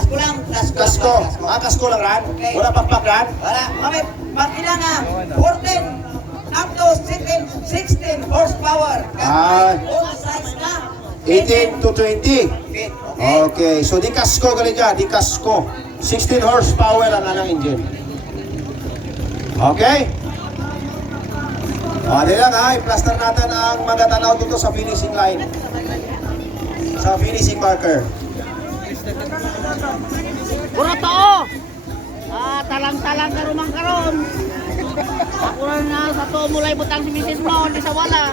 Kasko lang. Kasko. Kasko lang ran? Okay. Wala pakpak ran? Wala. Mamit, makina nga. 14 up to 16 horsepower. All size na. 18 to 20. Fit. Okay, so di kasko galing ka, di kasko. 16 horsepower ang anang engine. Okay? Di lang ha, i-plaster natin ang magatanaw dito sa finishing line. Sa finishing marker. Puro to! Talang-talang karumang karon. Ako na sa to mulay butang si Mrs. mo, hindi sa wala.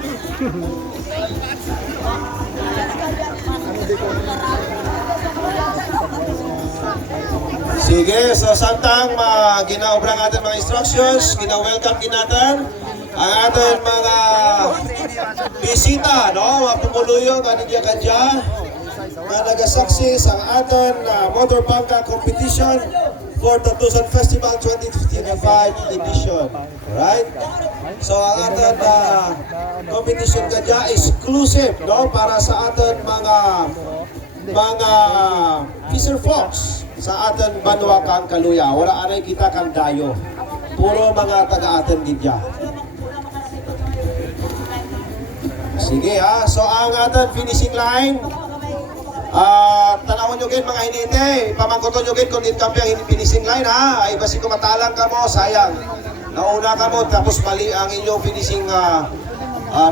Sige, so samtang ginaobra natin mga instructions, gina-welcome din natin ang ating mga bisita, no? Mga pumuluyong kanigya kadya na nagasaksi sa ating Motor Bangka Competition for the Tucson Festival 2015 edition. Alright? So ang ating competition kadya exclusive, no? Para sa ating mga fisher folks sa ating Banwa kang Kaluya. Wala anay kita kang dayo. Puro mga taga-atin gidya. Sige ha. So ang ating finishing line, tanawon nyo gin mga hinite. Pamangkoton nyo gin kung din kampi ang finishing line ha. Ay basi kumatalang ka mo, sayang. Nauna ka mo, tapos mali ang inyong finishing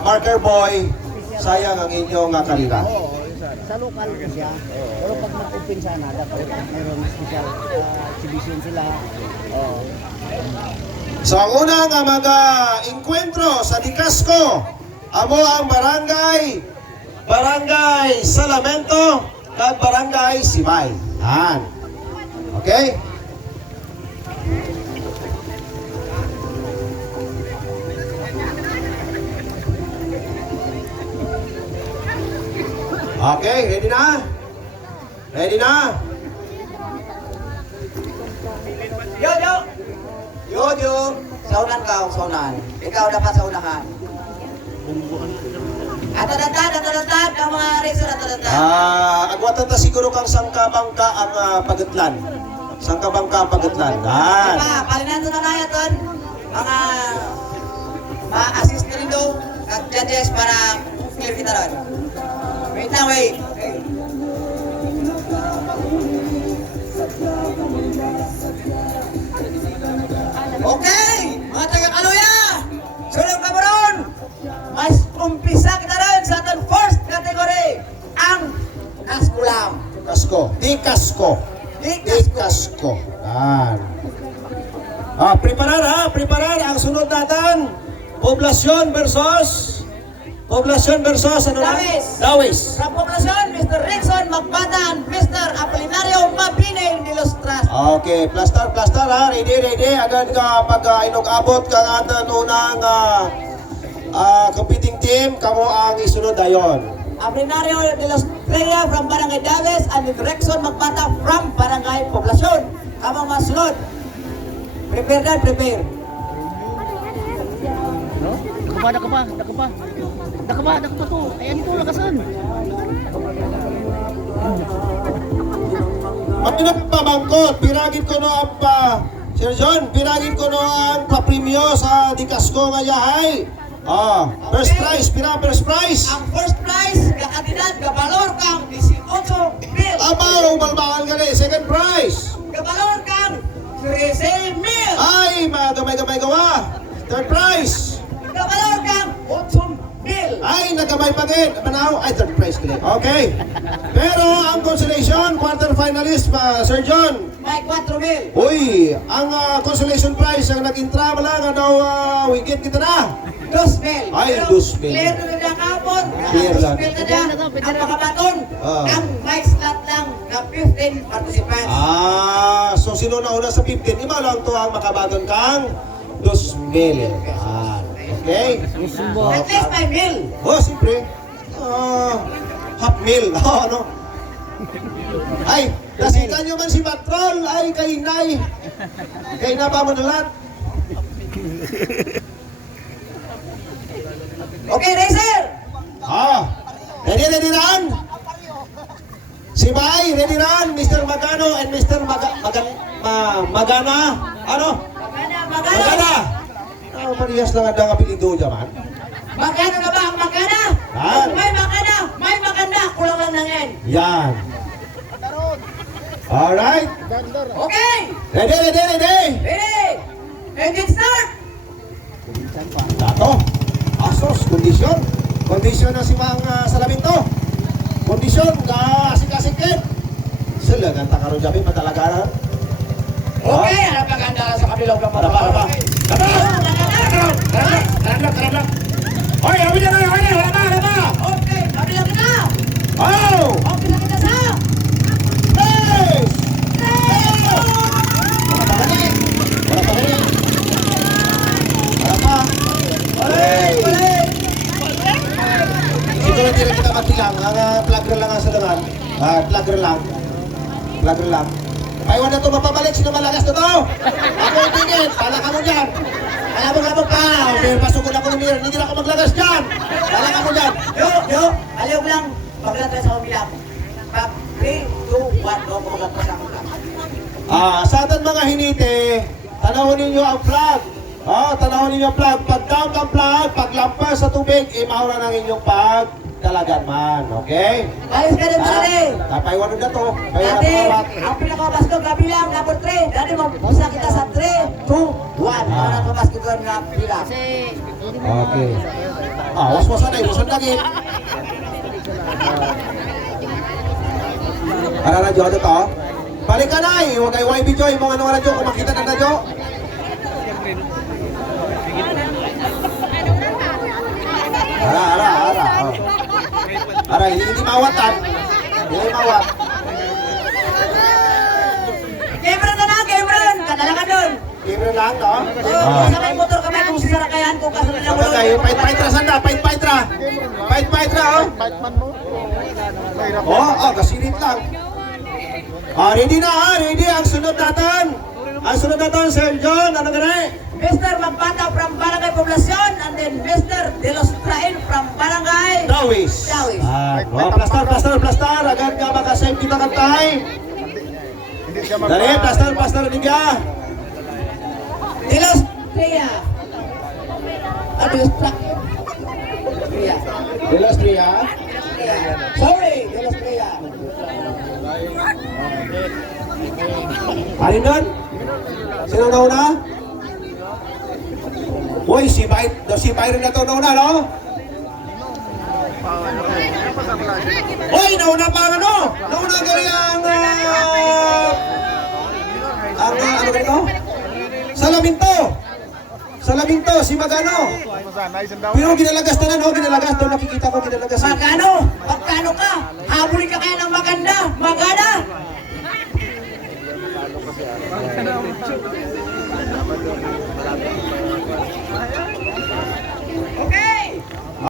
marker boy. Sayang ang inyong karira. Sa lokal ko siya, pero pag nag-open sana, dapat mayroon special exhibition sila. So ang unang mag-encuentro sa Dicasco, amo ang Barangay Salamento at Barangay Sibay. Yan. Okay? Okay, ready na? Ready na? Yo. Saunan ka, saunan. Ikaw dapat saunahan. Atadantad, ang mga racer atadantad. Agwatan ta siguro kang sangkabangka ang pagatlan. Sangkabangka pagatlan. Diba, palinan na kaya ton. Mga ma-assist na rin daw at judges para clear kita ron. Wait lang, wait. Okay, mga taga-Kaluya! Sulong ka mo ron! Mas umpisa kita ron sa ating first category, ang Kaskulam. Kasko. Dicasco. Dicasco. Yan. Preparar ang sunod natin. Poblasyon versus ano na? Dawis. From Poblacion, Mr. Rickson Magpatan, Mr. Apolinario Mabine de los Tras. Okay, plaster ha. Ready. Agad ka pag inog-abot ka nga atin unang competing team, kamo ang isunod ayon. Apolinario de los Tras from Barangay Daves and Mr. Rickson Magpata from Barangay Poblacion. Kamang masunod. Prepare. Nakapa to. Ayan ito, lakasan. Matinap pa bangkot, piragin ko no ang Sir John, piragin ko no ang papremyo sa Dicasco nga yahay. First prize, first prize. Ang first prize, kakandidat, kabalor kang 18 mil. Abaw, malbangal gali. Second prize. Kabalor kang 13 mil. Ay, magamay gawa. Third prize. Kabalor kang 8 mil. Ay, nagamay pa din. Manaw, ay, third prize gali. Okay. Pero ang consolation, quarter finalist pa, Sir John. May 4 mil. Uy, ang consolation prize ang nag-intra wala nga daw wigit kita na. 2 mil. Ay, Pero 2 mil. clear na na kapon. Clear lang. 2 mil na dyan. Ang makabaton. Ah. Ang may slot lang na 15 participants. So sino na una sa 15? Iba lang to ang makabaton kang 2,000. Okay? At least 5 mil. Siyempre. Half mil. Ano? Ay, nasitan nyo man si Patrol. Ay, kay Nay. Kay na ba mo na lahat? Okay, racer. Ready na? Si Bay, ready run, Mr. Magano and Mr. Magana. Ano? Magana. Parehas lang ang apelido dyan, man. Magana na ba ang magana? Ha? May magana, may maganda, kulang lang ng N. Yan. Alright. Okay, Ready. ready, engine start. Minsan pa. Dato. Asos, kondisyon. Kondisyon na si Mang Salaminto. Kondisyon na asik-asikit. Sila nga takaro jabi matalaga. Okay, ang maganda sa kabilang kapal. Para. Karaglag. Oy, habi na kayo. Hala. Okay, kabilang kita. Oh! Okay na kita sa. Yes! Para pa. Alay! Siguro hindi rin kita magkilang. Ang plug lang ang salangan. Plug lang. Ay, wala ito mapabalik. Sino malagas na to? Ako yung tingin. Pala ka mo dyan. Alam mo pa. May pasukod ako ng mirror. Hindi na ako maglagas dyan. Pala ka mo dyan. Yo, aliw lang. Paglatras sa kabilang. Pag 3, 2, 1, go, paglatras sa kabilang. Sa atin mga hinite, tanawin ninyo ang flag. Tanawin ninyo ang flag. Pag down ang flag, pag lampas sa tubig, maura ng inyong pagdalagan man. Okay? Alis ka din tali. Tapaywan na to. Kaya Dati, natawag. ang pinakabaskog kabilang, number 3. Dati, magpusa kita sa 3, 2, 1. Para kabaskog na bilang. Okay. Was-wasan na. Wasan lagi. Para na, Jo. Ito. Balik ka na eh. Huwag kayo YB, Jo. Yung mga nung radyo. Kung makita na, Jo. Ara. Ara, hindi mawat, Hindi mawat. Cameron ka na, Cameron! Kadala ka doon! Libre lang, no? Sa may motor kami kung sasarakayan ko kaso nila mo. Okay, pait-paitra sanda, pait-paitra. Pait-paitra, oh. Kasilip lang. Ready na, ready. Ang sunod natin. Sir John, ano ganun? Mr. Magpata from Barangay Poblacion and then Mr. De Los Train from Barangay Dawis. Dawis. Plastar. Agad ka makasave kita kantay. Dali, plastar, niga. De Los Tria. De Los Tria. De los Tria. Sorry, De Los Tria. Alin doon? Sino nauna? Uy, si Byron na to nauna, no? Uy, nauna pa ano? Nauna gari ang ano ganito? Salaminto, si Magano. Pero ginalagas na no? Ginalagas doon, nakikita ko ginalagas. Magkano ka? Habulin ka kaya ng maganda? Magana?